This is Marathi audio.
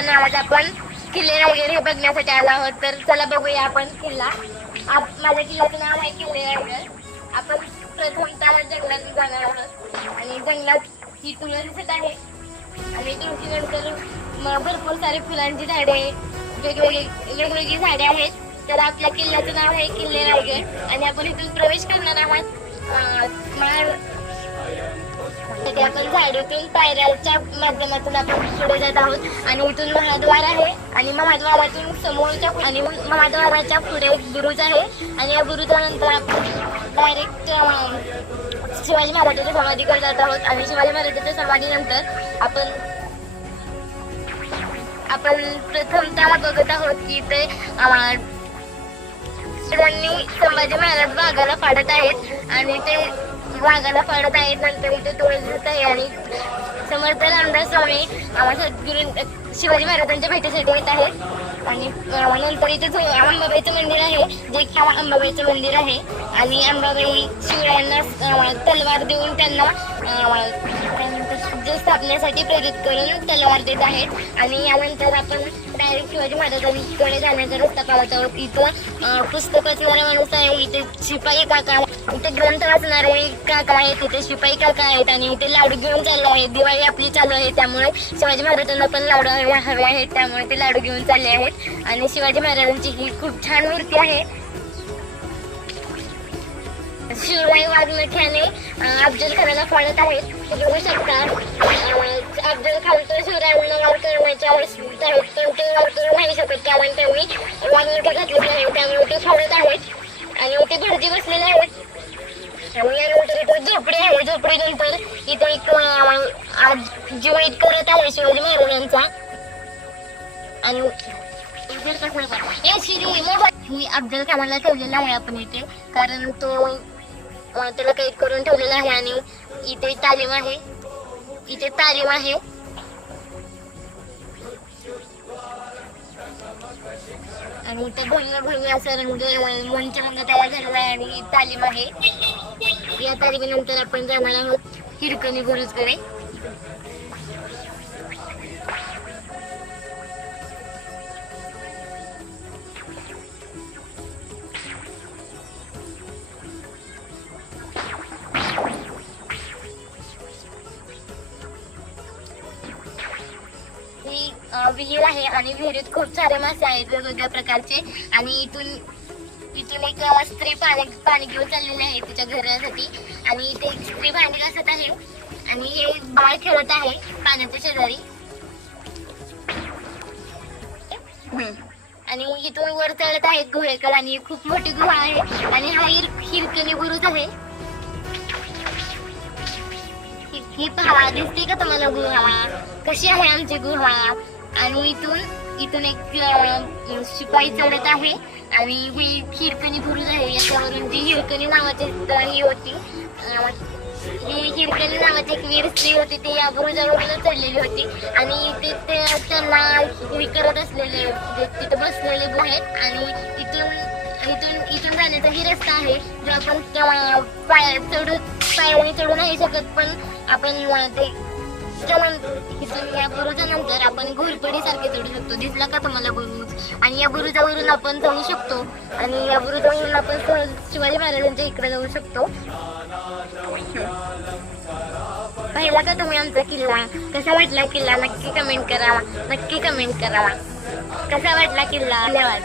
नावाचा आपण किल्ले वगैरे बघण्यासाठी आलो आहोत. तर चला बघूया आपण किल्ला. माझ्या किल्ल्याचं नाव आहे किल्ले रायगड. आपण प्रथम त्यामध्ये जंगलात जाणार आहोत आणि जंगलात ही तुळस दिसत आहे आणि तुळशीनंतर भरपूर सारे फुलांची झाडे, वेगवेगळी झाडे आहेत. तर आपल्या किल्ल्याचं नाव आहे किल्ले रायगड आणि आपण इथून प्रवेश करणार आहोत. आपण झाडीतून पायऱ्याच्या माध्यमातून आपण पुढे जात आहोत आणि इथून महाद्वार आहे आणि महाद्वारातून समोरच्या आणि महाद्वाराच्या पुढे बुरुज आहे आणि या बुरुजानंतर आपण डायरेक्ट शिवाजी महाराजांच्या समाधीकडे जात आहोत आणि शिवाजी महाराजांच्या समाधीनंतर आपण प्रथमतः बघत आहोत की ते संभाजी महाराज वाघाला फाडत आहेत आणि ते वाघाला फाडत आहेत. नंतर इथे तुळस दिसत आहे आणि समर्थ रामदास स्वामी सद्गुरू शिवाजी महाराजांच्या भेटीसाठी येत आहेत आणि नंतर इथे अंबाबाईचं मंदिर आहे, जे की अंबाबाईचं मंदिर आहे आणि अंबाबाई शिवरायांना तलवार देऊन त्यांना स्थापनेसाठी प्रेरित करून तलवार देत आहेत. आणि यानंतर आपण डायरेक्ट शिवाजी महाराजांकडे जाण्याचा रस्ता पाहत आहोत. इथं पुस्तक वाचणारा माणूस आहे, इथे शिपाई काका, इथे ग्रंथ वाचणारे काका आहेत, इथे शिपाई काका आहेत आणि इथे लाडू घेऊन चाललो आहे. दिवाळी आपली चालू आहे त्यामुळे शिवाजी महाराजांना पण लाडू हवे आहेत, त्यामुळे ते लाडू घेऊन चालले आहेत. आणि शिवाजी महाराजांची ही खूप छान मूर्ती आहे. शिवराय वाघनख्याने अफजल खानाला फाडत आहेत. बघू शकता अफजल खान तर शिवरायांना वार करण्याच्या अवस्थेत आहेत, पण ते वार करू नाही शकत त्यामुळे त्यांनी वाघनखे घातलेले आहे, त्यामुळे ते फाडत आहेत आणि ते भटजी बसलेले आहेत. आणि यानंतर इथे झोपडी आहे, झोपडीनंतर इथे एक जीवित करत आहे शिवाजी महाराजांचा आणि ही अफजल खानाला ठेवलेला आहे आपण इथे, कारण तो त्याला कैद करून ठेवलेला आहे आणि इथे तालीम आहे, इथे तालीम आहे. आणि इथे भुंग असं मंच तयार झालेला आहे आणि तालीम आहे. या तालिमीनंतर आपण जाणार आहोत हिरकणी बुरुजकडे. विहीर आहे आणि विहिरीत खूप सारे मासे आहेत वेगवेगळ्या प्रकारचे आणि इथून एक स्त्री पाणी घेऊन चाललेली आहे तिच्या घरासाठी आणि इथे एक स्त्री भांडी घासत आहे आणि हे बाळ खेळत आहे पाण्याच्या शेजारी. आणि इथून वर चढत आहेत गुहेकडे आणि खूप मोठी गुहा आहे आणि हा हिरकणी बुरुज आहे. ही पहा, दिसते का तुम्हाला गुहा कशी आहे आमची गुहा. आणि इथून एक शिपाई चढत आहे आणि ही हिरकणी बुरुज आहे. याच्यावरून जी हिरकणी नावाची ही होती, ही हिरकणी नावाची एक वीर स्त्री होती, ती या बुरुजावरूनच चढलेली होती आणि त्यांना हे करत असलेले तिथे बसलेले आहेत आणि इथून जाण्याचा ही रस्ता आहे जो आपण पायाने चढू नाही शकत, पण आपण इथून या बुरुजानंतर आपण घोरपडी सारखे चढू शकतो. दिसला का तुम्हाला बुरुज. आणि या बुरुजावरून आपण चढू शकतो आणि या बुरुजावरून आपण शिवाजी महाराजांच्या इकडे जाऊ शकतो. पाहिला का तुम्ही आमचा किल्ला. कसा वाटला किल्ला नक्की कमेंट करावा, नक्की कमेंट करावा कसा वाटला किल्ला. धन्यवाद.